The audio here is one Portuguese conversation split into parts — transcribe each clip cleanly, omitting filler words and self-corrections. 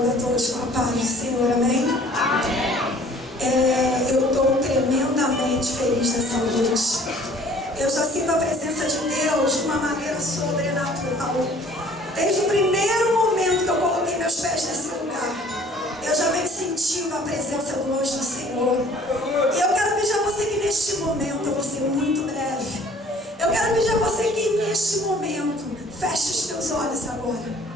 saúdo a todos com a paz do Senhor, amém? Eu estou tremendamente feliz nessa noite. Eu já sinto a presença de Deus de uma maneira sobrenatural. Desde o primeiro momento que eu coloquei meus pés nesse lugar, eu já venho sentindo a presença do anjo do Senhor. E eu quero pedir a você que neste momento, eu vou ser muito breve, eu quero pedir a você que neste momento, feche os teus olhos agora.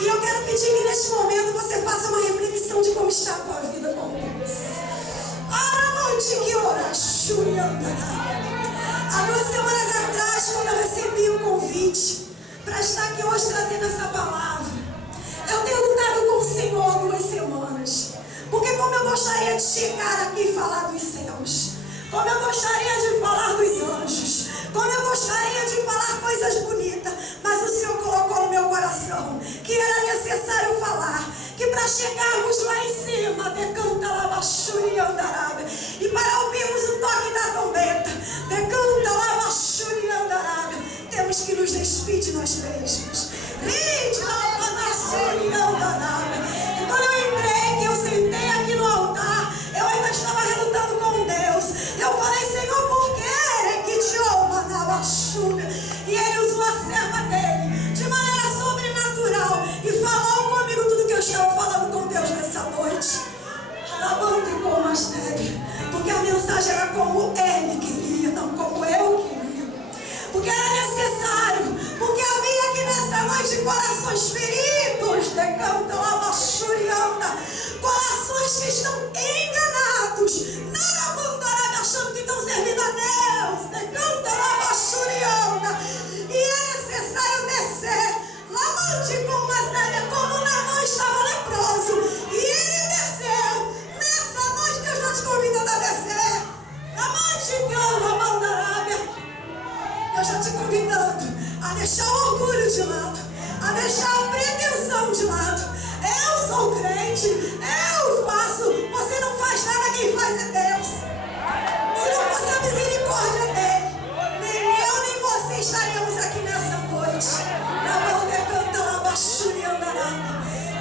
E eu quero pedir que neste momento você faça uma reflexão de como está a tua vida com Deus. Há 2 semanas atrás, quando eu recebi o convite para estar aqui hoje trazendo essa palavra, eu tenho lutado com o Senhor 2 semanas. Porque como eu gostaria de chegar aqui e falar dos céus, como eu gostaria de falar dos anjos, como eu gostaria de falar coisas bonitas, mas o Senhor colocou no meu coração que era necessário falar, que para chegarmos lá em cima, decanta lavachuri e andaraba, e para ouvirmos o toque da trombeta, decanta lavachuri e andaraba, temos que nos despedir de nós mesmos. E quando eu entrei, que eu sentei aqui no altar, eu ainda estava relutando com Deus. Eu falei, Senhor, por que é que te ama na baixura? E ele usou a serva dele de maneira sobrenatural e falou comigo tudo que eu estava falando com Deus nessa noite. Alabando e com mais neve, porque a mensagem era como ele queria, não como eu queria. Porque era necessário, porque havia aqui nessa noite corações feridos, decanta lavachurianda, corações que estão enganados, não abandonando, achando que estão servindo a Deus, decanta lavachurianda, e é necessário descer, lamante com umas neve, como Naamã estava leproso, e ele desceu. Nessa noite Deus está te convidando a descer, lamante com a mandarábia. Deus está te convidando a deixar o orgulho de lado, a deixar a pretensão de lado. Eu sou crente, eu faço, você não faz nada, quem faz é Deus. Se não fosse a misericórdia dele, nem eu nem você estaríamos aqui nessa noite.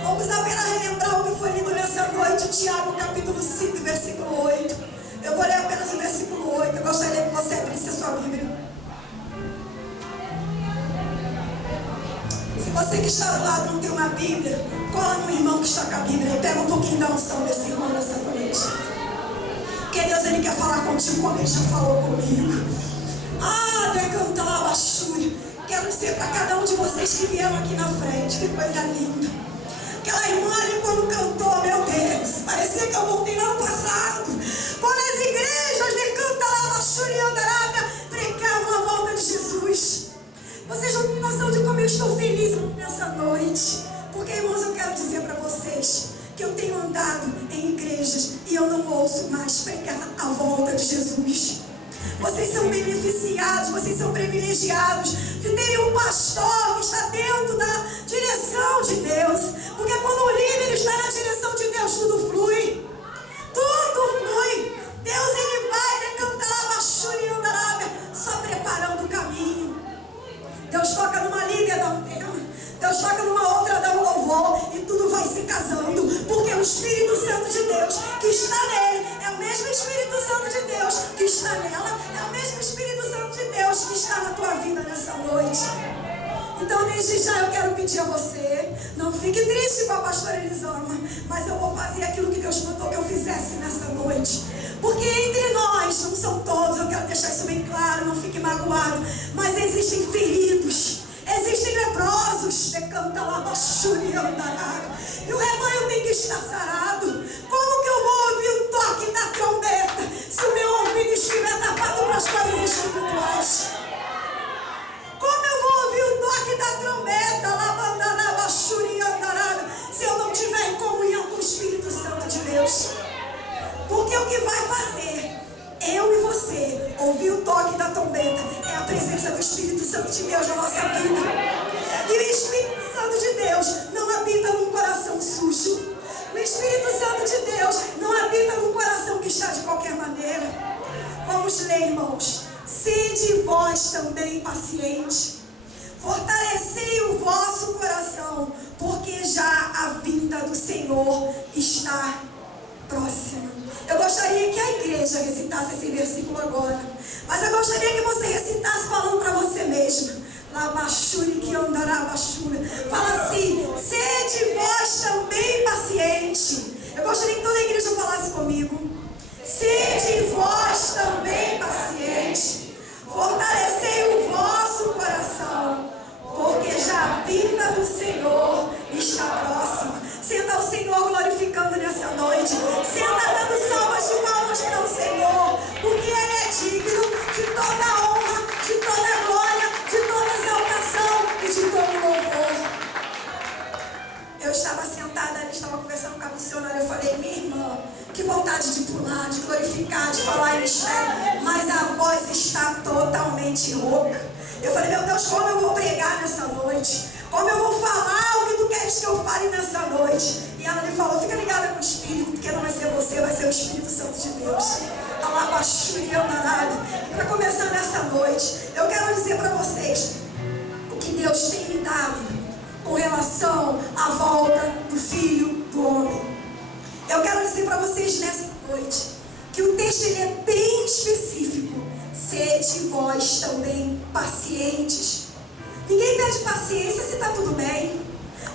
Vamos apenas relembrar o que foi lido nessa noite, Tiago capítulo 5, versículo 8. Eu vou ler apenas o versículo 8, eu gostaria que você abrisse a sua Bíblia. Se você que está do lado não tem uma Bíblia, cola no irmão que está com a Bíblia e pega um pouquinho da unção desse irmão nessa noite. Porque Deus, Ele quer falar contigo como Ele já falou comigo. Decanta lá, baixura. Quero dizer para cada um de vocês que vieram aqui na frente, que coisa linda. Aquela irmã ali quando cantou, meu Deus, parecia que eu voltei no ano passado. Quando as igrejas decanta lá, baixura e andarábia pregavam a volta de Jesus. Vocês não têm noção de como eu estou feliz nessa noite. Porque, irmãos, eu quero dizer para vocês que eu tenho andado em igrejas e eu não ouço mais pregar a volta de Jesus. Vocês são beneficiados, vocês são privilegiados de terem um pastor que está dentro da direção de Deus. Porque quando o líder está na direção de Deus, tudo flui. Tudo flui. Deus, Ele vai decantar a baixura e andarábia, só preparando o caminho. Deus toca numa líder, dá um tema. Deus toca numa outra, dá um louvor. E tudo vai se casando. Porque o Espírito Santo de Deus que está nele é o mesmo Espírito Santo de Deus que está nela. É o mesmo Espírito Santo de Deus que está na tua vida nessa noite. Então desde já eu quero pedir a você, não fique triste com a pastora Elisama, mas eu vou fazer aquilo que Deus mandou que eu fizesse nessa noite. Porque entre nós, não são todos, eu quero deixar isso bem claro, não fique magoado, mas existem feridos, existem leprosos, decanta lá, baixura e andarada, e o rebanho tem que estar sarado. Como que eu vou ouvir o toque da trombeta se o meu ouvido estiver tapado para as coisas espirituais? Como eu vou ouvir o toque da trombeta, labandana, baixura e andarada, se eu não estiver em comunhão com o Espírito Santo de Deus? Porque o que vai fazer eu e você ouvir o toque da trombeta é a presença do Espírito Santo de Deus na nossa vida. E o Espírito Santo de Deus não habita num coração sujo. O Espírito Santo de Deus não habita num coração que está de qualquer maneira. Vamos ler, irmãos. Sede vós também paciente. Fortalecei o vosso coração, porque já a vinda do Senhor está próxima. Eu gostaria que a igreja recitasse esse versículo agora, mas eu gostaria que você recitasse falando para você mesmo. Labachuri que andará bachura. Fala assim: sede vós também paciente. Eu gostaria que toda a igreja falasse comigo. Sede vós também paciente. Fortalecei o vosso coração, porque já a vinda do Senhor está próxima. Senta o Senhor glorificando nessa noite. Senta dando salvas de palmas para o Senhor, porque Ele é digno de toda a honra, de toda a glória, de toda a exaltação e de todo o louvor. Eu estava sentada ali, estava conversando com a missionária. Eu falei: minha irmã, que vontade de pular, de glorificar, de falar em mistério, mas a voz está totalmente rouca. Eu falei: meu Deus, como eu vou pregar nessa noite? Como eu vou falar o que tu queres que eu fale nessa noite? E ela me falou: fica ligada com o Espírito, porque não vai ser você, vai ser o Espírito Santo de Deus. Para começar nessa noite, eu quero dizer para vocês o que Deus tem me dado com relação à volta do Filho do Homem. Eu quero dizer para vocês nessa noite que o texto ele é bem específico. Sede vós também pacientes. Ninguém pede paciência se está tudo bem.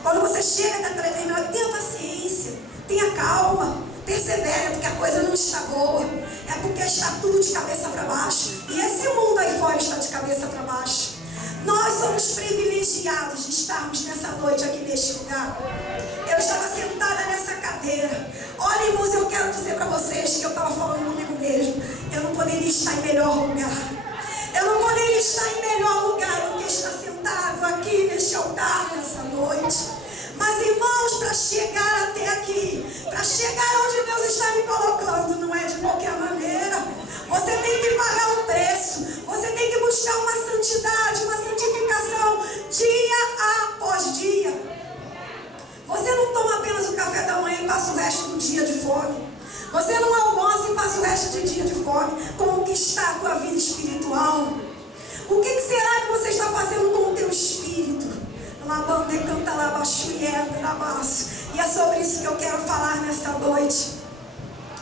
Quando você chega na terminal, tenha paciência, tenha calma, persevere, porque a coisa não está boa. É porque está tudo de cabeça para baixo. E esse mundo aí fora está de cabeça para baixo. Nós somos privilegiados de estarmos nessa noite aqui neste lugar. Eu estava sentada nessa cadeira. Olha, irmãos, eu quero dizer para vocês que eu estava falando comigo mesmo. Eu não poderia estar em melhor lugar. Eu não poderia estar em melhor lugar do que estar sentado aqui neste altar nessa noite. Mas, irmãos, para chegar até aqui, para chegar onde Deus está me colocando, não é de qualquer maneira. Você tem que pagar um preço. Você tem que buscar uma santidade, uma santificação, dia após dia. Você não toma apenas o café da manhã e passa o resto do dia de fome. Você não almoça e passa o resto do dia de fome. Como que está a tua vida espiritual? O que será que você está fazendo com o teu espírito? E é sobre isso que eu quero falar nessa noite.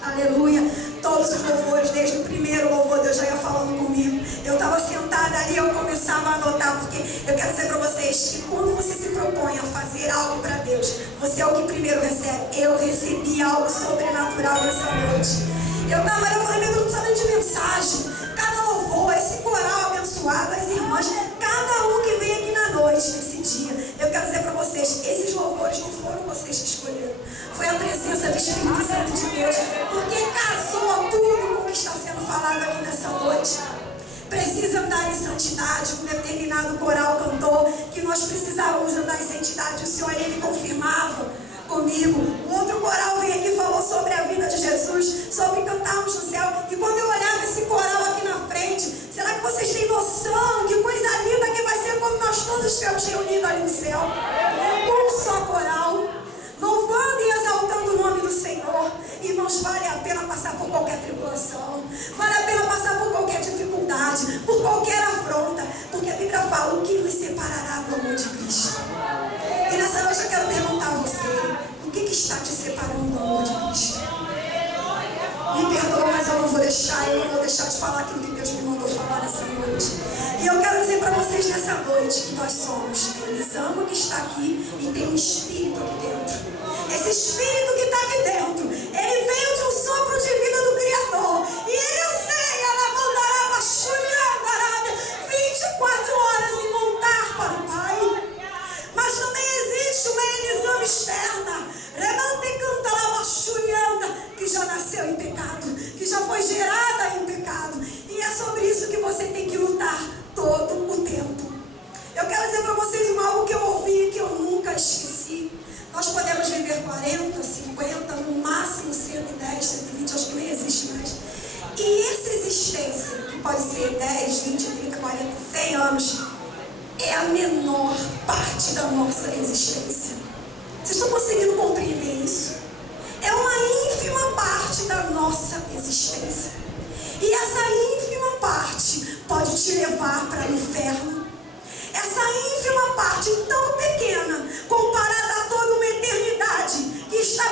Aleluia. Todos os louvores, desde o primeiro louvor, Deus já ia falando comigo. Eu estava sentada ali, eu começava a anotar, porque eu quero dizer para vocês que quando você se propõe a fazer algo para Deus, você é o que primeiro recebe. Eu recebi algo sobrenatural nessa noite. Eu falei: meu Deus, não precisa nem de mensagem. Cada louvor, esse coral abençoado, as irmãs, cada um que vem aqui na noite, nesse dia. Eu quero dizer para vocês, esses louvores não foram vocês que escolheram. Foi a presença do Espírito Santo de Deus, porque casou tudo com o que está sendo falado aqui nessa noite. Precisa andar em santidade. Um determinado coral cantou que nós precisávamos andar em santidade. O Senhor, Ele confirmava comigo. O outro coral veio aqui e falou sobre a vida de Jesus, sobre cantarmos no céu. E quando eu olhava esse coral aqui na frente, será que vocês têm noção que coisa linda que vai ser quando nós todos estivermos reunidos ali no céu? Um só coral, louvando e exaltando o nome do Senhor. Irmãos, vale a pena passar por qualquer tribulação, vale a pena passar por qualquer dificuldade, por qualquer afronta, porque a Bíblia fala: o que nos separará do amor de Cristo. E nessa noite eu quero perguntar a você: o que está te separando do amor de Cristo? Me perdoa, mas eu não vou deixar de falar aquilo que Deus me mandou falar nessa noite. E eu quero dizer para vocês nessa noite que nós somos Elisama, que está aqui, e tem um espírito aqui dentro. Esse espírito que está aqui dentro, ele veio de um sopro de vida do Criador. E ele anseia na bandaraba, chulhandaraba, 24 horas em montar para o Pai. Mas também existe uma Elisama externa, que já nasceu em pecado, que já foi gerada em pecado. E é sobre isso que você tem que lutar todo o tempo. Eu quero dizer para vocês algo que eu ouvi e que eu nunca esqueci. Nós podemos viver 40, 50, no máximo 110, 120, acho que nem existe mais. E essa existência, que pode ser 10, 20, 30, 40, 100 anos, é a menor parte da nossa existência. Vocês estão conseguindo compreender isso? É uma ínfima parte da nossa existência. E essa ínfima parte pode te levar para o inferno. Essa ínfima parte tão pequena, comparada a toda uma eternidade que está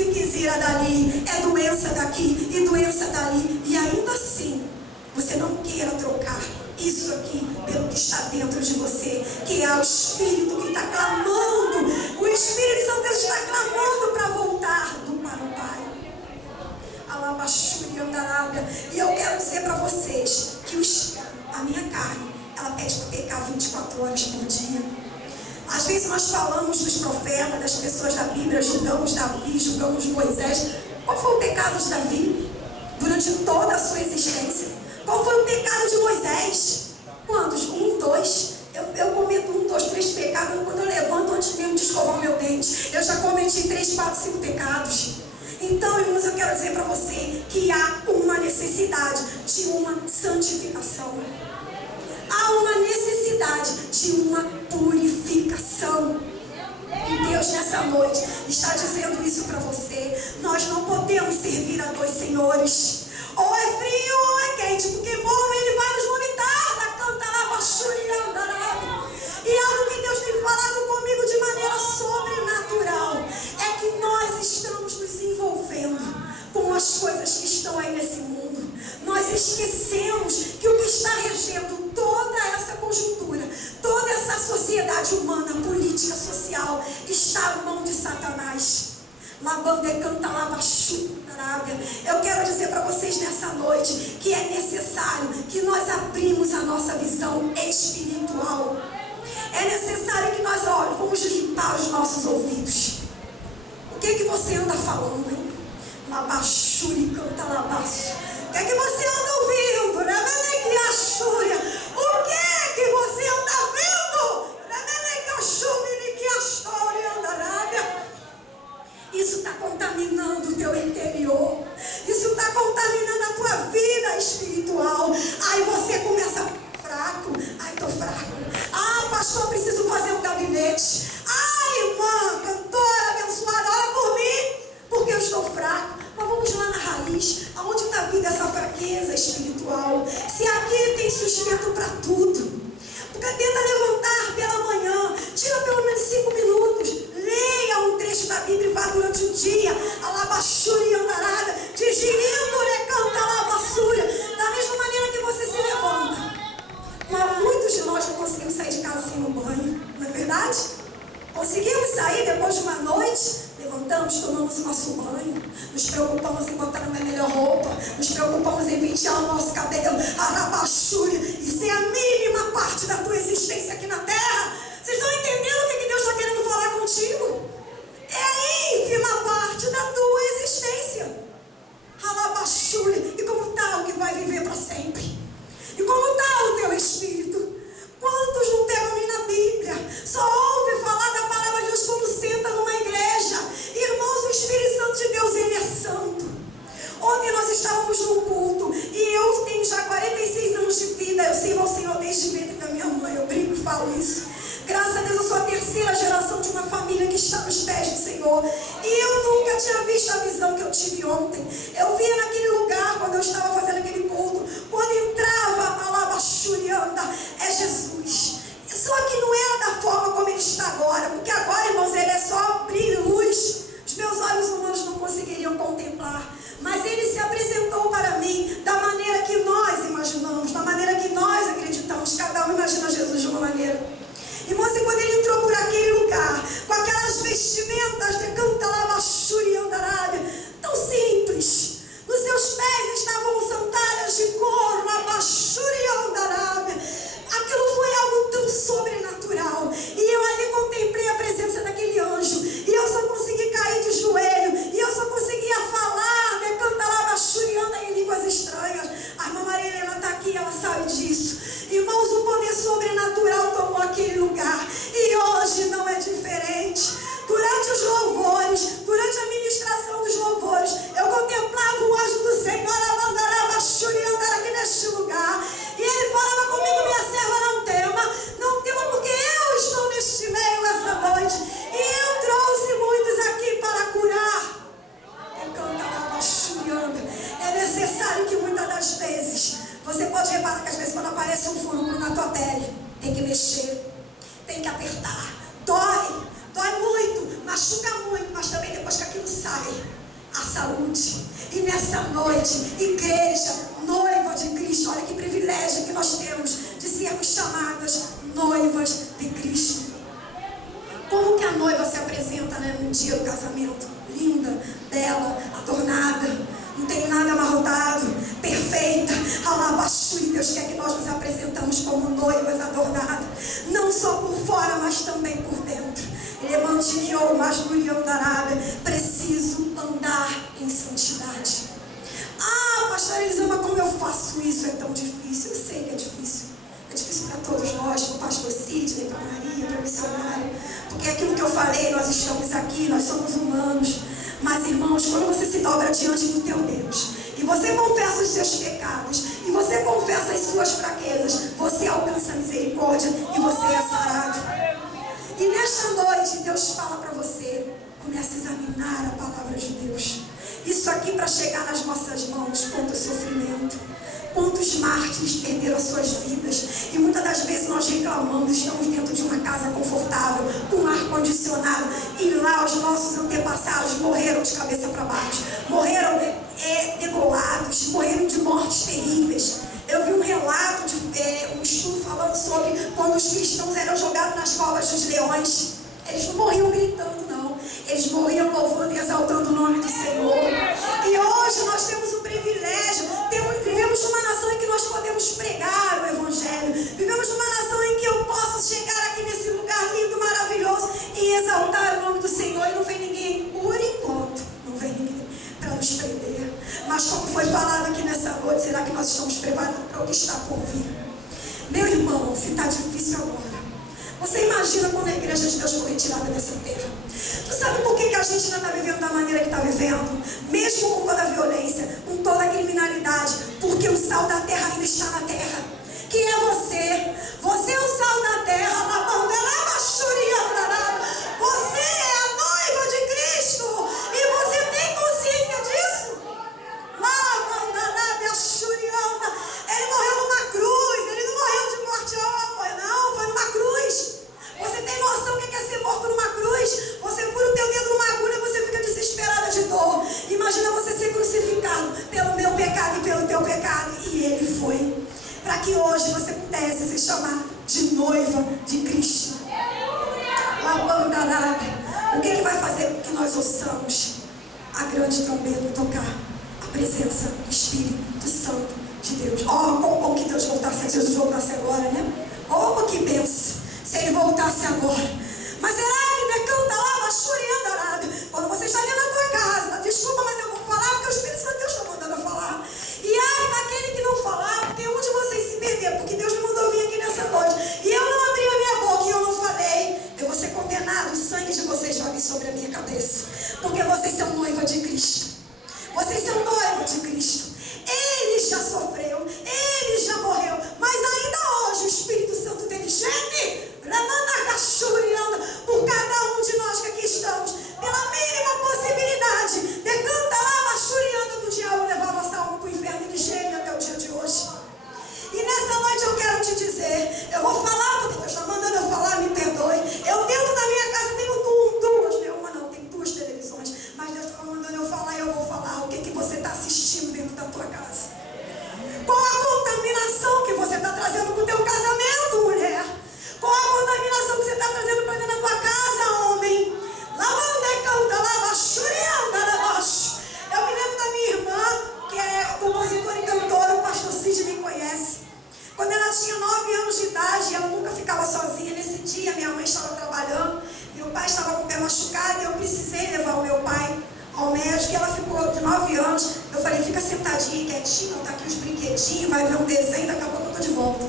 ziquezira dali, é doença daqui e doença dali. E ainda assim, você não queira trocar isso aqui pelo que está dentro de você, que é o Espírito que está clamando. O Espírito Santo está clamando para voltar para o Pai. Alabaxúria andarábia. E eu quero dizer para vocês que a minha carne, ela pede para pecar 24 horas por dia. Às vezes nós falamos dos profetas, das pessoas da Bíblia, julgamos Davi, julgamos Moisés. Qual foi o pecado de Davi durante toda a sua existência? Qual foi o pecado de Moisés? Quantos? 1, 2. Eu cometo 1, 2, 3 pecados. Quando eu levanto antes mesmo de escovar o meu dente, eu já cometi 3, 4, 5 pecados. Então, irmãos, eu quero dizer para você que há uma necessidade de uma santificação. Há uma necessidade de uma purificação. E Deus nessa noite está dizendo isso para você. Nós não podemos servir a 2 senhores. Ou é frio ou é quente, porque morro ele vai nos vomitar da cantarabachuri e andará. E algo que Deus tem falado comigo de maneira sobrenatural é que nós estamos nos envolvendo com as coisas que estão aí nesse mundo. Nós esquecemos que o que está regendo toda essa conjuntura, toda essa sociedade humana, política, social, está à mão de Satanás. Eu quero dizer para vocês nessa noite que é necessário que nós abrimos a nossa visão espiritual. É necessário que nós, vamos limpar os nossos ouvidos. O que você anda falando, hein? Labachuri canta labaço. O que você anda ouvindo? O que você anda vendo? Isso está contaminando o teu interior. Isso está contaminando a tua vida espiritual. Aí você começa fraco. Ai, estou fraco. Ah, pastor, preciso fazer um gabinete. Ai, irmã, cantora abençoada, ora por mim, porque eu estou fraco. Mas vamos lá na raiz. Aonde está vindo essa fraqueza espiritual? Se aqui tem sustento para tudo. Porque tenta levantar pela manhã. Tira pelo menos 5 minutos. Leia um trecho da Bíblia e vá durante o dia. Alabaxúria e andarada. Digerindo, canta alabaçúria. Da mesma maneira que você se levanta. Mas muitos de nós não conseguimos sair de casa sem um banho. Não é verdade? Conseguimos sair depois de uma noite. Levantamos, tomamos o nosso banho, nos preocupamos em botar uma melhor roupa, nos preocupamos em pentear o nosso cabelo, arabaxúria. Isso é a mínima parte da tua existência aqui na terra. Vocês estão entendendo o que Deus está querendo falar contigo? É a ínfima parte da tua existência. Arabaxúria. E como tal que vai viver para sempre? E como tal o teu espírito? Quantos não pegam nem na Bíblia? Só ouve falar da palavra de Deus quando senta numa igreja. Irmãos, o Espírito Santo de Deus, ele é santo. Ontem nós estávamos num culto e eu tenho já 46 anos de vida. Eu sirvo ao Senhor desde o ventre da minha mãe. Eu brinco e falo isso. Graças a Deus eu sou a terceira geração de uma família que está nos pés do Senhor. E eu nunca tinha visto a visão que eu tive ontem. Eu via naquele lugar quando eu estava fazendo aquele culto. Quando entrava a Labachurianda, é Jesus. Só que não era da forma como ele está agora. Porque agora, irmãos, ele é só brilho, luz. Os meus olhos humanos não conseguiriam contemplar. Mas ele se apresentou para mim da maneira que nós imaginamos, da maneira que nós acreditamos. Cada um imagina Jesus de uma maneira. Irmãos, e quando ele entrou por aquele lugar, com aquelas vestimentas de canta lavachuri e andarábia, tão simples, nos seus pés estavam sandálias de couro, lavachuri e andarábia. Aquilo foi algo tão sobrenatural. E eu ali a noiva se apresenta, né, no dia do casamento. Linda, bela, adornada, não tem nada amarrotado, perfeita. Alabaxu, e Deus quer que nós nos apresentamos como noivas adornadas, não só por fora, mas também por dentro. Levantiqueou, mas Gurião da Arábia, preciso andar em santidade. Ah, pastor Elisama, como eu faço isso? É tão difícil. Eu sei que é difícil. É difícil para todos nós, para o pastor Sidney, para Maria, para a missionária. Porque aquilo que eu falei, nós estamos aqui, nós somos humanos. Mas, irmãos, quando você se dobra diante do teu Deus, e você confessa os seus pecados, e você confessa as suas fraquezas, você alcança a misericórdia e você é sarado. E nesta noite, Deus fala para você, comece a examinar a palavra de Deus. Isso aqui para chegar nas nossas mãos, quanto sofrimento. Quantos mártires perderam as suas vidas. E muitas das vezes nós reclamamos, estamos dentro de uma casa confortável, com ar-condicionado, e lá os nossos antepassados morreram de cabeça para baixo. Morreram degolados, morreram de mortes terríveis. Eu vi um relato, um estudo falando sobre quando os cristãos eram jogados nas covas dos leões. Eles não morriam gritando, não. Eles morriam louvando e exaltando o nome do Senhor. E hoje nós temos o privilégio, vivemos numa nação em que nós podemos pregar o Evangelho. Vivemos numa nação em que eu posso chegar aqui nesse lugar lindo, maravilhoso e exaltar o nome do Senhor. E não vem ninguém, por enquanto, não vem ninguém para nos prender. Mas como foi falado aqui nessa noite, será que nós estamos preparados para o que está por vir? Meu irmão, se está difícil agora, você imagina quando a igreja de Deus foi retirada dessa terra? Tu sabe por que a gente ainda está vivendo da maneira que está vivendo? Mesmo com toda a violência, com toda a criminalidade, porque o sal da terra ainda está na terra. Que é você. Você é o sal da terra. Você é a noiva de Cristo. E você tem consciência disso? Ele morreu numa cruz. Ele não morreu de morte, não. Foi numa cruz. Você tem noção do que é ser morto numa cruz? Você fura o teu dedo numa agulha e você fica desesperada de dor. Imagina você ser crucificado pelo meu pecado e pelo teu pecado. E ele foi. Para que hoje você pudesse ser chamado de noiva de Cristo. O que ele vai fazer com que nós ouçamos a grande trombeta tocar? A presença do Espírito Santo de Deus. Como que Deus voltasse, se Jesus voltasse agora, né? Oh, que benção, se ele voltasse agora. Mas será que canta lá, Machurianda Arábia? Quando você está ali na tua casa, desculpa, mas eu vou falar porque o Espírito Santo de Deus está mandando eu falar. E ai daquele que não falar, porque onde vocês se perderam, porque Deus me mandou vir aqui nessa noite. E eu não abri a minha boca e eu não falei. Eu vou ser condenado, o sangue de vocês jogue sobre a minha cabeça. Porque vocês são noiva de Cristo. Vocês são noiva de Cristo. Ele já sofreu, ele já morreu, mas ainda hoje o Espírito Santo dele geme por cada um de nós que aqui estamos, pela mínima possibilidade de cantar lá machuriando do diabo levar nossa alma para o inferno. Ele geme até o dia de hoje. E nessa noite eu quero te dizer, eu vou falar porque Deus está mandando eu falar, me perdoe. Eu dentro da minha casa tenho duas, né? Uma não, tem 2 televisões, mas Deus está mandando eu falar e eu vou falar. O que você está assistindo dentro da tua casa? Qual a contaminação que você está trazendo para o teu casamento, mulher? Qual a contaminação que você está trazendo para dentro da tua casa, homem? Eu me lembro da minha irmã, que é compositora e cantora, o pastor Sidney conhece. Quando ela tinha 9 anos de idade, ela nunca ficava sozinha. Nesse dia, minha mãe estava trabalhando, meu pai estava com o pé machucado e eu precisei levar o meu pai ao médico. E ela ficou de 9 anos. Eu falei, fica sentadinha, quietinha, tá aqui os brinquedinhos, vai ver um desenho, daqui a pouco eu tô de volta.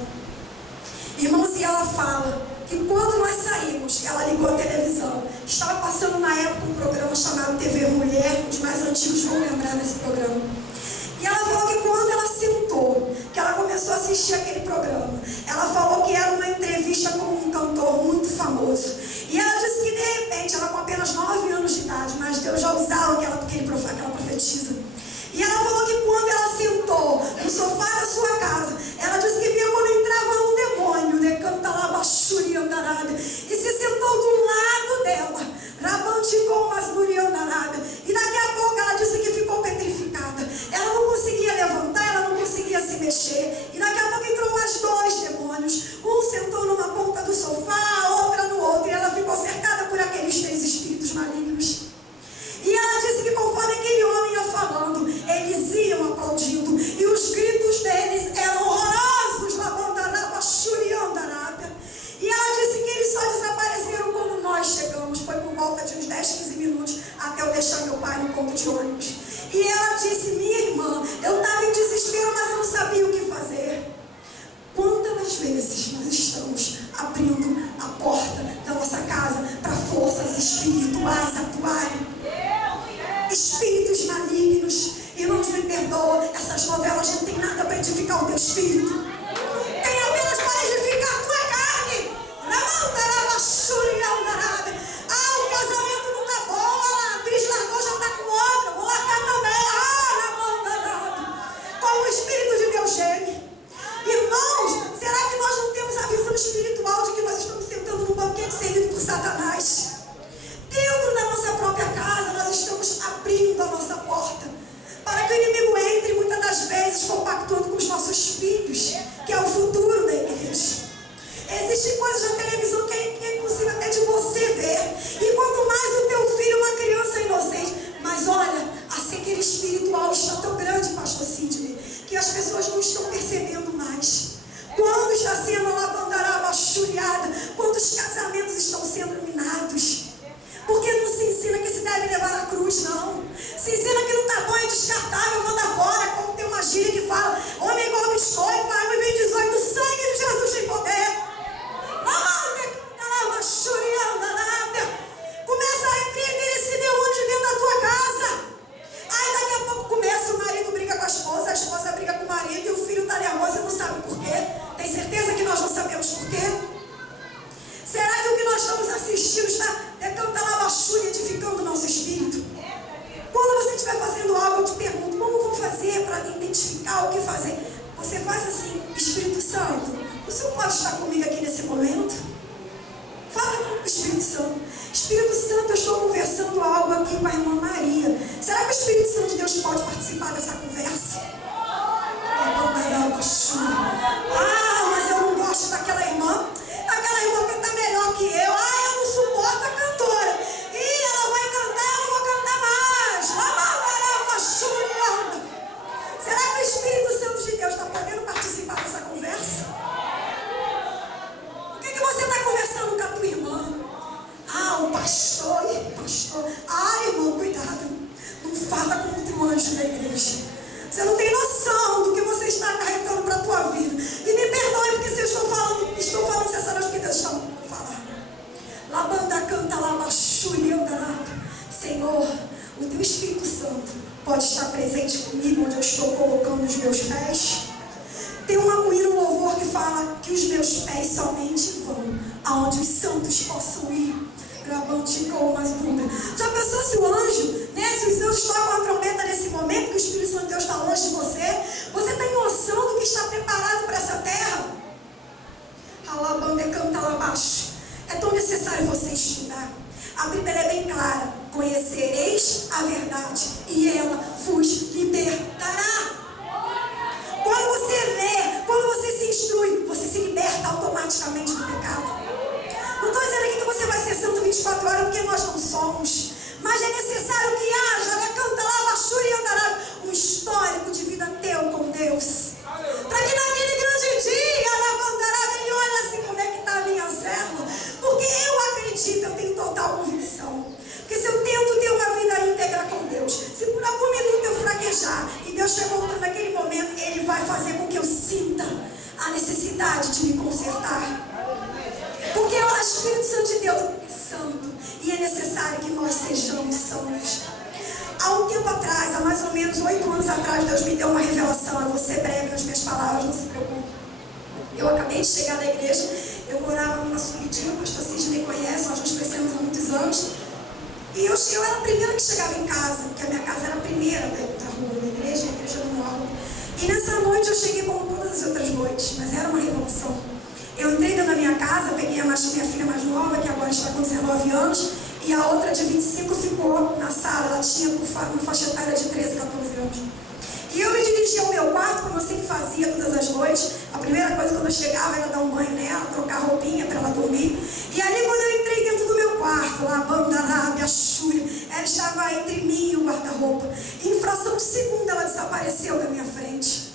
Irmãos, e ela fala que quando nós saímos, ela ligou a televisão. Estava passando na época um programa chamado TV Mulher, os mais antigos vão lembrar desse programa. E ela falou que quando ela sentou, que ela começou a assistir aquele programa, ela falou que era uma entrevista com um cantor muito famoso. E ela disse que de repente, ela com apenas 9 anos de idade, mas Deus já usava aquela profetisa. E ela falou que quando ela sentou no sofá da sua casa, ela disse que via quando entrava um demônio, né? Canta lá, Bachuri Andarada, e se sentou do lado dela, Rabanticou Masburi Andarada, e daqui a pouco ela disse que ficou petrificada. Ela não conseguia levantar, ela não conseguia se mexer, e daqui a pouco entrou mais 2 demônios. Um sentou numa ponta do sofá, a outra no outro, e ela ficou cercada por aqueles deixar meu pai no ponto de ônibus. E ela disse: minha irmã, eu estava em desespero, mas eu não sabia o que fazer. Quantas vezes nós estamos abrindo a porta da nossa casa para forças espirituais atuarem? Espíritos malignos. Irmãos, me perdoa, essas novelas não tem nada para edificar o teu espírito. Tem apenas para edificar a tua carne. O casamento não está bom, a atriz largou, já está com outra, vou largar também. Como o Espírito de Deus geme. Irmãos, será que nós não temos a visão espiritual de que nós estamos sentando num banquete servido por Satanás? Dentro da nossa própria casa, nós estamos abrindo a nossa porta para que o inimigo entre, muitas das vezes compactuando com os nossos filhos, que é o futuro da igreja. Existem coisas na televisão que é impossível até de você ver. E quanto mais o teu filho, uma criança inocente. Mas olha, a cegueira espiritual está tão grande, pastor Sidney, que as pessoas não estão percebendo mais. Quando está sendo alabandarabachuriada, quantos casamentos estão sendo minados? Porque não se ensina que se deve levar a cruz, não. Se ensina que não está bom, é descartável, manda fora. Como tem uma gíria que fala: homem igual biscoito, mas me vem 18, sangue de Jesus tem poder. Começa a repreender esse demônio dentro da tua casa. Aí daqui a pouco começa, o marido briga com a esposa briga com o marido, e o filho está nervoso e não sabe por quê. Tem certeza que nós não sabemos por quê? Será que o que nós estamos assistindo está edificando o nosso espírito? Quando você estiver fazendo algo, eu te pergunto: como vou fazer para identificar o que fazer? Você faz assim: Espírito Santo, o Senhor pode estar comigo aqui nesse momento? Fala com o Espírito Santo: Espírito Santo, eu estou conversando algo aqui com a irmã Maria. Será que o Espírito Santo de Deus pode participar dessa conversa? Mas eu não gosto daquela irmã. Aquela irmã que está melhor que eu. Eu não suporto a cantora. E ela vai cantar, eu não vou cantar mais. Será que o Espírito Santo de Deus está podendo participar dessa conversa? O que você está conversando com a tua irmã? O pastor. Irmão, cuidado. Não fala como tem um anjo da igreja. Você não tem noção do que você está acarretando para a tua vida. E me perdoe, porque se eu estou falando sinceramente, porque Deus está falando. Labanda canta Senhor, o teu Espírito Santo pode estar presente comigo onde eu estou colocando os meus pés. Tem um louvor que fala que os meus pés somente vão aonde os santos possam ir. Já pensou se o anjo, se os anjos tocam a trombeta nesse momento, que o Espírito Santo de Deus está longe de você? Você tem noção do que está preparado para essa terra? É tão necessário você estudar. A Bíblia é bem clara: conhecereis a verdade e ela vos libertará. Quando você lê, quando você se instrui, você se liberta automaticamente do pecado. Não estou dizendo aqui que você vai ser santo 24 horas, porque nós não somos. Mas é necessário que haja, um histórico de vida teu com Deus. Para que naquele grande dia, ele olhe assim: como é que está a minha célula? Porque eu acredito, eu tenho total convicção. Porque se eu tento ter uma vida íntegra com Deus, se por algum minuto eu fraquejar, e Deus estiver voltando naquele momento, Ele vai fazer com que eu sinta a necessidade de me consertar. Porque o Espírito Santo de Deus é santo, e é necessário que nós sejamos santos. Há um tempo atrás, há mais ou menos 8 anos atrás, Deus me deu uma revelação. Eu vou ser breve nas minhas palavras, não se preocupe. Eu acabei de chegar da igreja, eu morava numa subidinha, o pastor Sidney conhece, nós nos conhecemos há muitos anos. E eu era a primeira que chegava em casa, porque a minha casa era a primeira da rua da igreja, a igreja do Morro. E nessa noite eu cheguei como todas as outras noites, mas era uma revelação. Eu entrei dentro da minha casa, peguei minha filha mais nova, que agora está com 19 anos, e a outra de 25 ficou na sala. Ela tinha uma faixa etária de 13, 14 anos. E eu me dirigi ao meu quarto, como eu sempre fazia todas as noites. A primeira coisa quando eu chegava era dar um banho nela, trocar roupinha para ela dormir. E ali quando eu entrei dentro do meu quarto, lá, Bandarábia, Xúria, ela estava entre mim e o guarda-roupa. Em fração de segundo ela desapareceu da minha frente.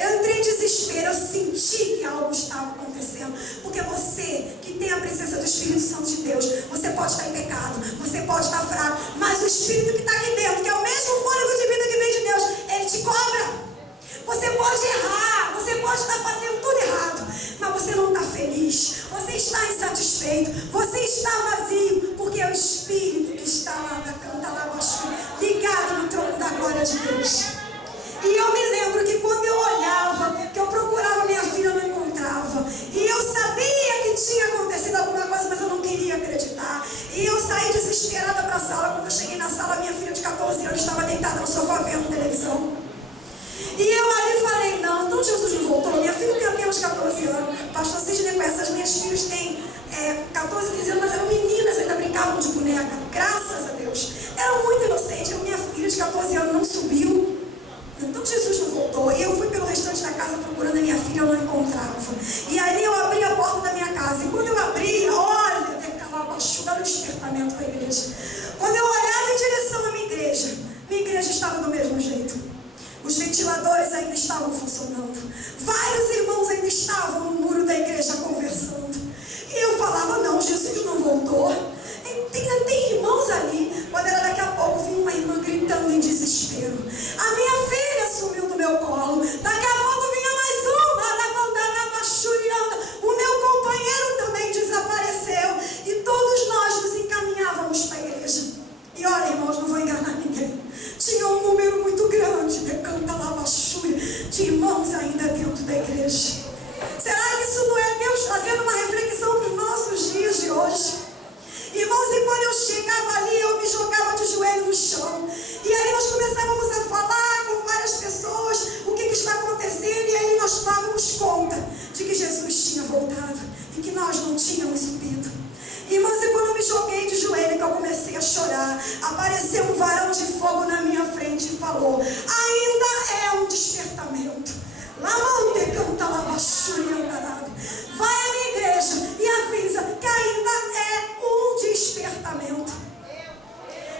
Eu entrei em desespero, eu senti que algo estava acontecendo. Porque você, que tem a presença do Espírito Santo de Deus, você pode estar em pecado, você pode estar fraco, mas o Espírito que está aqui dentro, que é o mesmo fôlego de vida que vem de Deus, ele te cobra. Você pode errar, você pode estar fazendo tudo errado, mas você não está feliz, você está insatisfeito, você está vazio, porque é o Espírito que está lá da canta lá abaixo, ligado no trono da glória de Deus. E eu me lembro que quando eu olhava, que eu procurava minha filha, eu não encontrava. E eu sabia que tinha acontecido alguma coisa, mas eu não queria acreditar. E eu saí desesperada para a sala. Quando eu cheguei na sala, minha filha de 14 anos estava deitada no sofá vendo televisão. E eu ali falei, não, então Jesus não voltou. Minha filha tem apenas 14 anos. Pastor Sidney conhece, as minhas filhas têm 14, 15 anos, mas eram meninas, ainda brincavam de boneca. Graças a Deus. Eram muito inocentes. Minha filha de 14 anos não subiu. Então Jesus não voltou. E eu fui pelo restante da casa procurando a minha filha, eu não encontrava. E aí eu abri a porta da minha casa. E quando eu abria, olha, era o despertamento da igreja. Quando eu olhava em direção à minha igreja estava do mesmo jeito. Os ventiladores ainda estavam funcionando. Vários irmãos ainda estavam no muro da igreja conversando. E eu falava, não, Jesus não voltou. Tem irmãos ali. Quando era daqui a pouco, vi uma irmã gritando em desespero. A minha filha sumiu do meu colo. Daqui a pouco vinha mais uma. O meu companheiro também desapareceu. E todos nós nos encaminhávamos para a igreja. E olha, irmãos, não vou enganar ninguém. Tinha um número muito grande de irmãos ainda dentro da igreja. Será que isso não é Deus trazendo uma reflexão para os nossos dias de hoje? Irmãos, e quando eu chegava ali, eu me jogava de joelho no chão. E aí nós começávamos a falar com várias pessoas o que está acontecendo. E aí nós dávamos conta de que Jesus tinha voltado e que nós não tínhamos subido. Irmãos, e quando eu me joguei de joelho, que eu comecei a chorar, apareceu um varão de fogo na minha frente e falou, ainda é um despertamento. Lamante canta labaxúria andarado. Vai à minha igreja e avisa que ainda é um despertamento.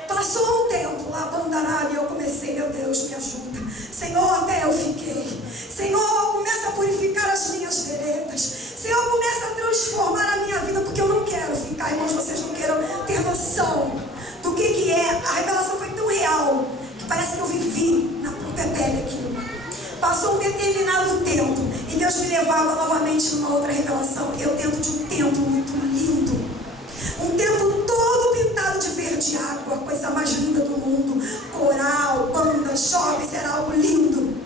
Passou um tempo lá bandarado e eu comecei, meu Deus, me ajuda. Senhor, até eu fiquei. Senhor, começa a purificar as minhas veredas. Senhor, começa a transformar a minha vida, porque eu não quero ficar, irmãos, vocês não queiram ter noção do que é. A revelação foi tão real que parece que eu vivi na própria pele aquilo. Passou um determinado tempo e Deus me levava novamente numa outra revelação. Eu dentro de um templo muito lindo. Um templo todo pintado de verde água, a coisa mais linda do mundo. Coral, banda, jovens, era algo lindo.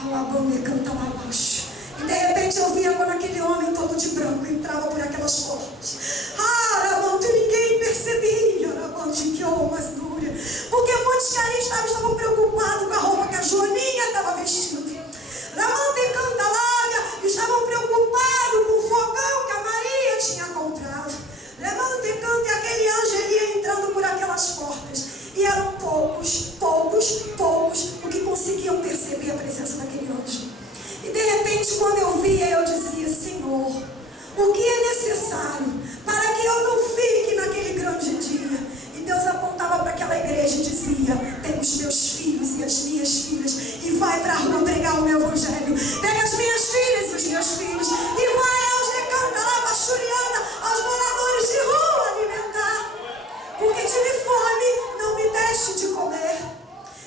A banda canta lá abaixo. E de repente eu via quando aquele homem todo de branco entrava por aquelas portas. Arabanto, ninguém percebia, Arabanto, que mais dura. Porque muitos caras estavam preocupados com a roupa que a Joaninha estava vestindo. Arabanto e Cantalária estavam preocupados com o fogão que a Maria tinha comprado. Levanta e canta, e aquele anjo ele ia entrando por aquelas portas. E eram poucos o que conseguiam perceber a presença daquele anjo. E de repente, quando eu via, eu dizia, Senhor, o que é necessário para que eu não fique naquele grande dia? E Deus apontava para aquela igreja e dizia, pega os meus filhos e as minhas filhas e vai para a rua pregar o meu evangelho. Pega as minhas filhas e os meus filhos e vai aos de Cantalaba, Xuriana, aos moradores de rua alimentar. Porque tive fome, não me deste de comer.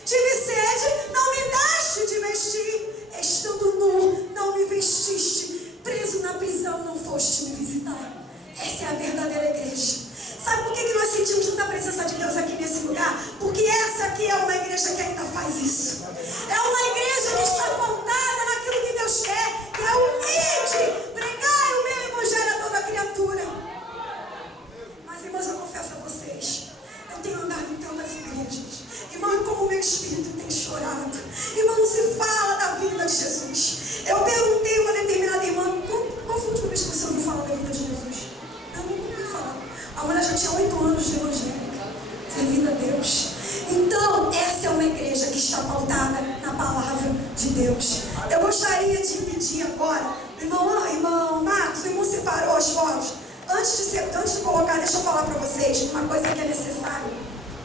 Tive sede, não me deste de vestir. Estando nu, não me vestiste. Preso na prisão, não foste me visitar. Essa é a verdadeira igreja. Sabe por que nós sentimos tanta presença de Deus aqui nesse lugar? Porque essa aqui é uma igreja que ainda faz isso. É uma igreja que está apontada naquilo que Deus quer, que é o ide, pregai o meu evangelho a toda criatura. Mas, irmãos, eu confesso a vocês, eu tenho andado em tantas igrejas. Irmão, e como o meu espírito tem chorado. Irmão, não se fala da vida de Jesus. Eu perguntei a uma determinada irmã, qual foi a última vez que você ouviu falar da vida de Jesus? Eu nunca ouvi falar. A mulher já tinha 8 anos de evangélica, servindo a Deus. Então, essa é uma igreja que está pautada na palavra de Deus. Eu gostaria de pedir agora, irmão Marcos, o irmão separou as fotos. Antes de colocar, deixa eu falar para vocês uma coisa que é necessária,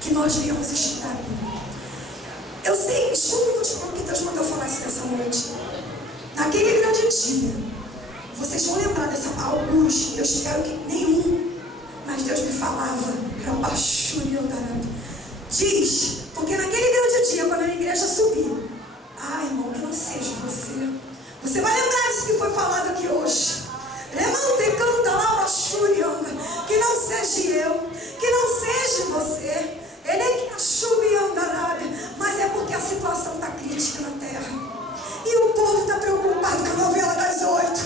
que nós viemos estudar. Eu sei, escuta o que Deus mandou falar isso nessa noite. Naquele grande dia, vocês vão lembrar dessa alguns, eu espero que nenhum, mas Deus me falava, Diz, porque naquele grande dia, quando a igreja subir, irmão, que não seja você. Você vai lembrar disso que foi falado aqui hoje. Remante, canta lá, bachurianga. Que não seja eu, que não seja você. Ele é que achubianga, mas é porque a situação está crítica na terra. E o povo está preocupado com a novela das 8.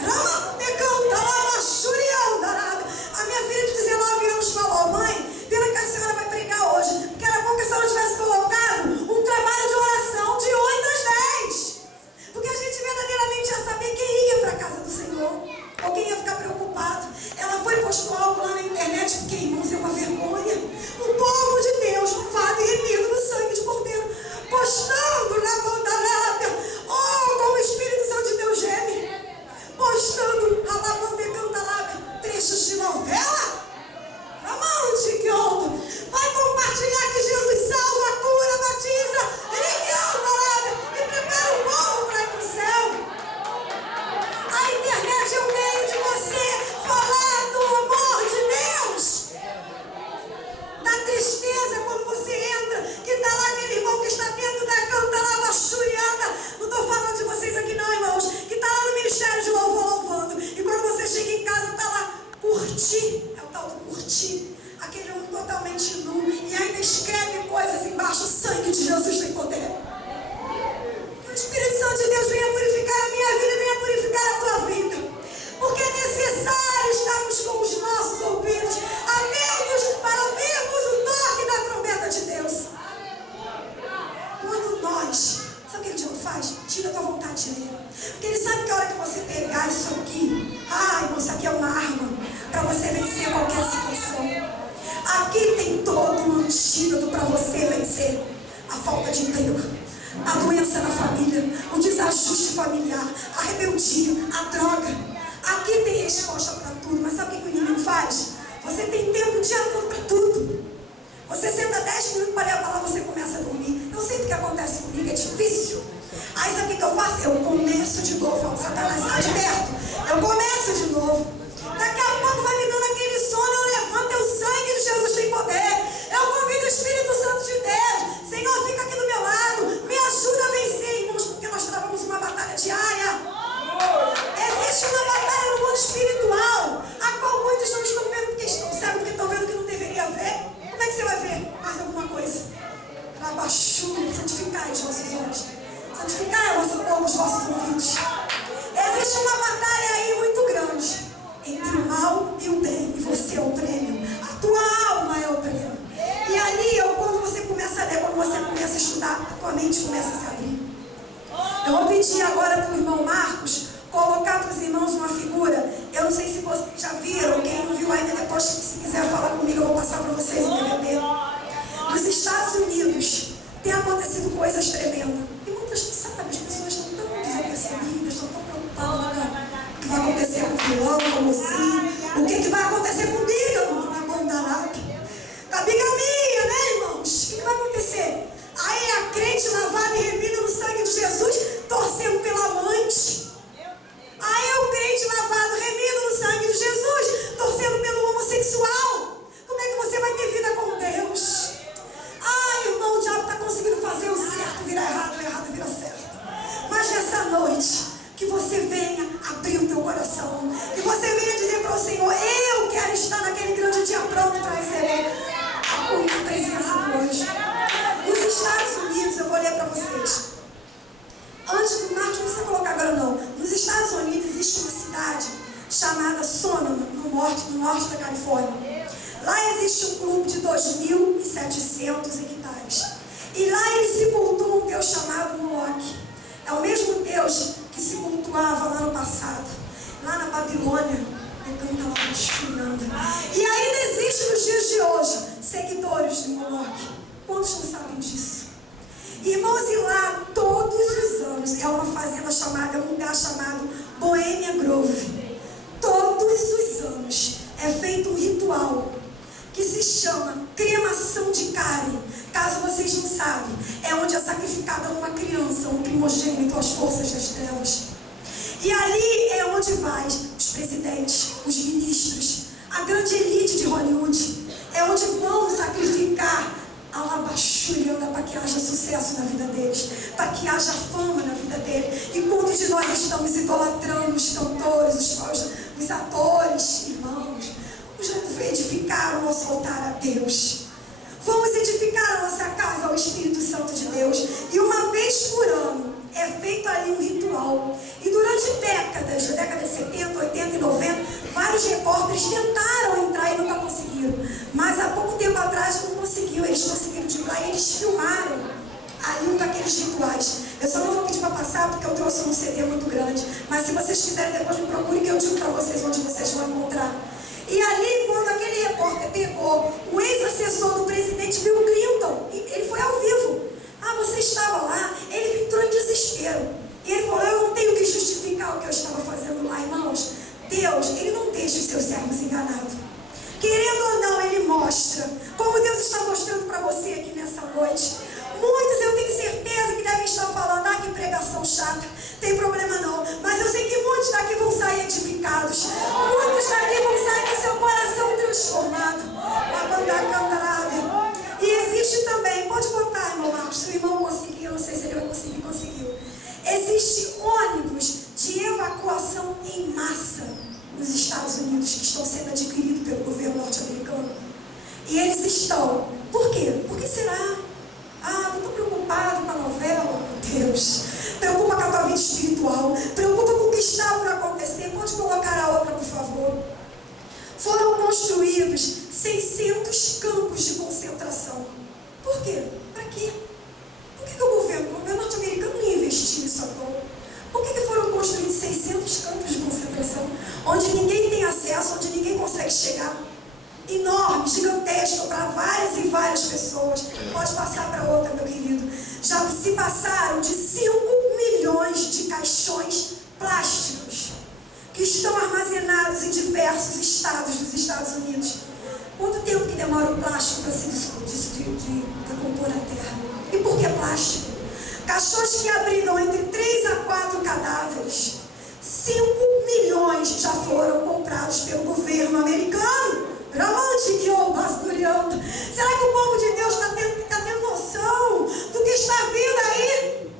Remante, canta lá, bachurianga. A minha filha de 19 anos falou: mãe, pena que a senhora vai pregar hoje, porque era bom que a senhora tivesse colocado um trabalho de oração de 8 às 10. Porque a gente verdadeiramente ia saber quem ia para a casa do Senhor, ou quem ia ficar preocupado. Ela foi postou algo lá na internet, porque, irmãos, é uma vergonha. O povo de Deus, louvado e remido no sangue de Cordeiro, postando na bandarada, como o Espírito Santo de Deus geme, postando a lavanda e cantalada, trechos de novela. Amante que onda, vai compartilhar que Jesus salva, cura, batiza, e prepara o povo para ir para o céu. A internet é o meio de você falar do amor de Deus. Da tristeza quando você entra, que está lá aquele irmão que está dentro da canta lá, bachuriana. Não estou falando de vocês aqui não, irmãos, que está lá no ministério de louvor louvando. E quando você chega em casa, está lá, curtir. É o tal do curtir. Aquele homem totalmente nu. E ainda escreve coisas embaixo. O sangue de Jesus tem poder. Que o Espírito Santo de Deus venha purificar a minha vida e venha purificar a tua vida. Porque é necessário estarmos com os nossos ouvidos atentos para ouvirmos o toque da trombeta de Deus. Quando nós, sabe o que o diabo faz? Tira a tua vontade de ler. Porque ele sabe que a hora que você pegar isso aqui, irmão, isso aqui é uma arma para você vencer qualquer situação. Aqui tem todo um antídoto para você vencer a falta de emprego, a doença na família, o desajuste familiar, a rebeldia, a droga. Aqui tem resposta para tudo. Mas sabe o que o inimigo faz? Você tem tempo o dia todo para tudo. Você senta 10 minutos para ler a palavra, você começa a dormir. Eu sei o que acontece comigo, é difícil. Aí sabe o que eu faço? Eu começo de novo. Falo, Satanás, sai de perto. Eu começo de novo. Daqui a pouco vai me dando aquele sono, eu levanto, o sangue de Jesus tem poder. Eu convido o Espírito Santo de Deus. Senhor, fica aqui do meu lado. Me ajuda a vencer, irmãos, porque nós travamos uma batalha diária. Existe uma batalha no mundo espiritual, a qual muitos não estão vendo porque estão cegos, porque estão vendo que não deveria ver. Como é que você vai ver mais alguma coisa? Rabaxu, santificai os vossos olhos, santificai os vossos ouvidos. Existe uma batalha aí muito grande entre o mal e o bem, e você é o prêmio. A tua alma é o prêmio. E ali, quando você começa a ler, quando você começa a estudar, a tua mente começa a se abrir. Eu vou pedir agora para o irmão Marcos colocar para os irmãos uma figura. Eu não sei se vocês já viram, quem não viu ainda, depois, se quiser falar comigo, eu vou passar para vocês o DVD. Nos Estados Unidos tem acontecido coisas tremendas. E muitas não sabem, as pessoas estão tão desapercebidas, estão tão preocupadas com o que vai acontecer com o fulano, com você. O que vai acontecer com o bígamo na mão da lata. Com a bigamia, né, irmãos? O que vai acontecer? Aí a crente lavada e remida no sangue de Jesus, torcendo pela amante. Aí o crente lavado, remido no sangue de Jesus, torcendo pelo homossexual. Como é que você vai ter vida com Deus? Irmão, o diabo está conseguindo fazer o certo virar errado, o errado virar certo. Mas nessa noite, que você venha abrir o teu coração, que você venha dizer para o Senhor: eu quero estar naquele grande dia pronto para receber a presença do anjo. Nos Estados Unidos, eu vou ler para vocês. Antes do Marcos, não precisa colocar agora não. Nos Estados Unidos existe uma cidade chamada Sonoma, no norte da Califórnia. Lá existe um clube de 2.700 hectares. E lá eles se cultuam um Deus chamado Moloch. É o mesmo Deus que se cultuava lá no passado, lá na Babilônia. E ainda existe nos dias de hoje seguidores de Moloch. Quantos não sabem disso? Irmãos, e lá todos os anos é uma fazenda chamada, um lugar chamado Bohemian Grove. Todos os anos é feito um ritual que se chama cremação de carne. Caso vocês não sabem, é onde é sacrificada uma criança, um primogênito às forças das trevas. E ali é onde vai os presidentes, os ministros, a grande elite de Hollywood. É onde vão sacrificar a Deus, para que haja fama na vida dele. E quantos de nós estamos idolatrando os cantores, os atores, irmãos? Vamos edificar o nosso altar a Deus. Vamos edificar a nossa casa ao Espírito Santo de Deus. E uma vez por ano é feito ali um ritual. E durante décadas, década de 70, 80 e 90, vários repórteres tentaram entrar e nunca conseguiram. Mas há pouco tempo atrás não conseguiu. Eles conseguiram entrar e eles filmaram ali um daqueles rituais. Eu só não vou pedir para passar porque eu trouxe um CD muito grande. Mas se vocês quiserem, depois me procurem que eu digo para vocês onde vocês vão encontrar. E ali, quando aquele repórter pegou o ex-assessor do presidente Bill Clinton, ele foi ao vivo. Ah, você estava lá? Ele entrou em desespero. E ele falou, eu não tenho que justificar o que eu estava fazendo lá, irmãos. Deus, Ele não deixa os seus servos enganados. Querendo ou não, Ele mostra. Como Deus está mostrando para você aqui nessa noite. Muitos eu tenho certeza que devem estar falando, ah, que pregação chata. Tem problema não. Mas eu sei que muitos daqui vão sair edificados. Muitos daqui vão sair com seu coração transformado. A banda cantarada. E existe também, pode botar, irmão Marcos, se o irmão conseguiu, não sei se ele vai conseguir, conseguiu. Existe ônibus de evacuação em massa nos Estados Unidos que estão sendo adquiridos pelo governo norte-americano. E eles estão. Por quê? Por que será? Ah, não estou preocupado com a novela, meu Deus. Preocupa com a tua vida espiritual. Preocupa com o que está por acontecer. Pode colocar a outra, por favor. Foram construídos 600 campos de concentração. Por quê? Para quê? Por que o governo norte-americano não investiu nisso à toa? Por que foram construídos 600 campos de concentração? Onde ninguém tem acesso, onde ninguém consegue chegar. Enorme, gigantesco, para várias e várias pessoas. Pode passar para outra, meu querido. Já se passaram de 5 milhões de caixões plásticos que estão armazenados em diversos estados dos Estados Unidos. Quanto tempo que demora o plástico para se decompor na terra? E por que plástico? Caixões que abrigam entre 3 a 4 cadáveres. 5 milhões já foram comprados pelo governo americano. Será que o povo de Deus está tendo noção do que está vindo aí?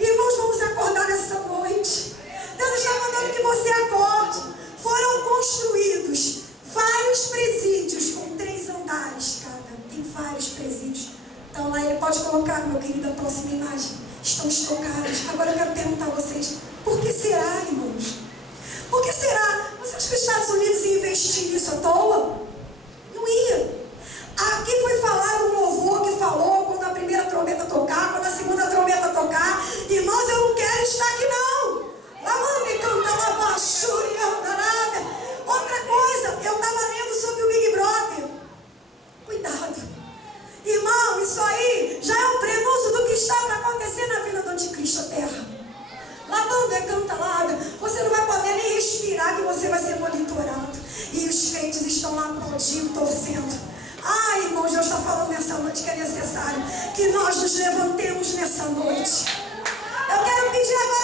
Irmãos, vamos acordar nessa noite. Deus está mandando que você acorde. Foram construídos vários presídios com 3 andares cada. Tem vários presídios. Então lá ele pode colocar, meu querido, a próxima imagem. Estão estocados. Agora eu quero perguntar a vocês, por que será, irmãos? Por que será? Você acha que os Estados Unidos iam investir nisso à toa? Não ia. Aqui foi falado um louvor que falou quando a primeira trombeta tocar, quando a segunda trombeta tocar. Irmãos, eu não quero estar aqui não. Outra coisa, eu estava lendo sobre o Big Brother. Cuidado. Irmão, isso aí já é um prenúncio do que está para acontecer na vida do anticristo à terra. Lavando é cantalada, você não vai poder nem respirar, que você vai ser monitorado. E os crentes estão lá aplaudindo, torcendo. Ah, irmãos, Deus está falando nessa noite que é necessário que nós nos levantemos nessa noite. Eu quero pedir agora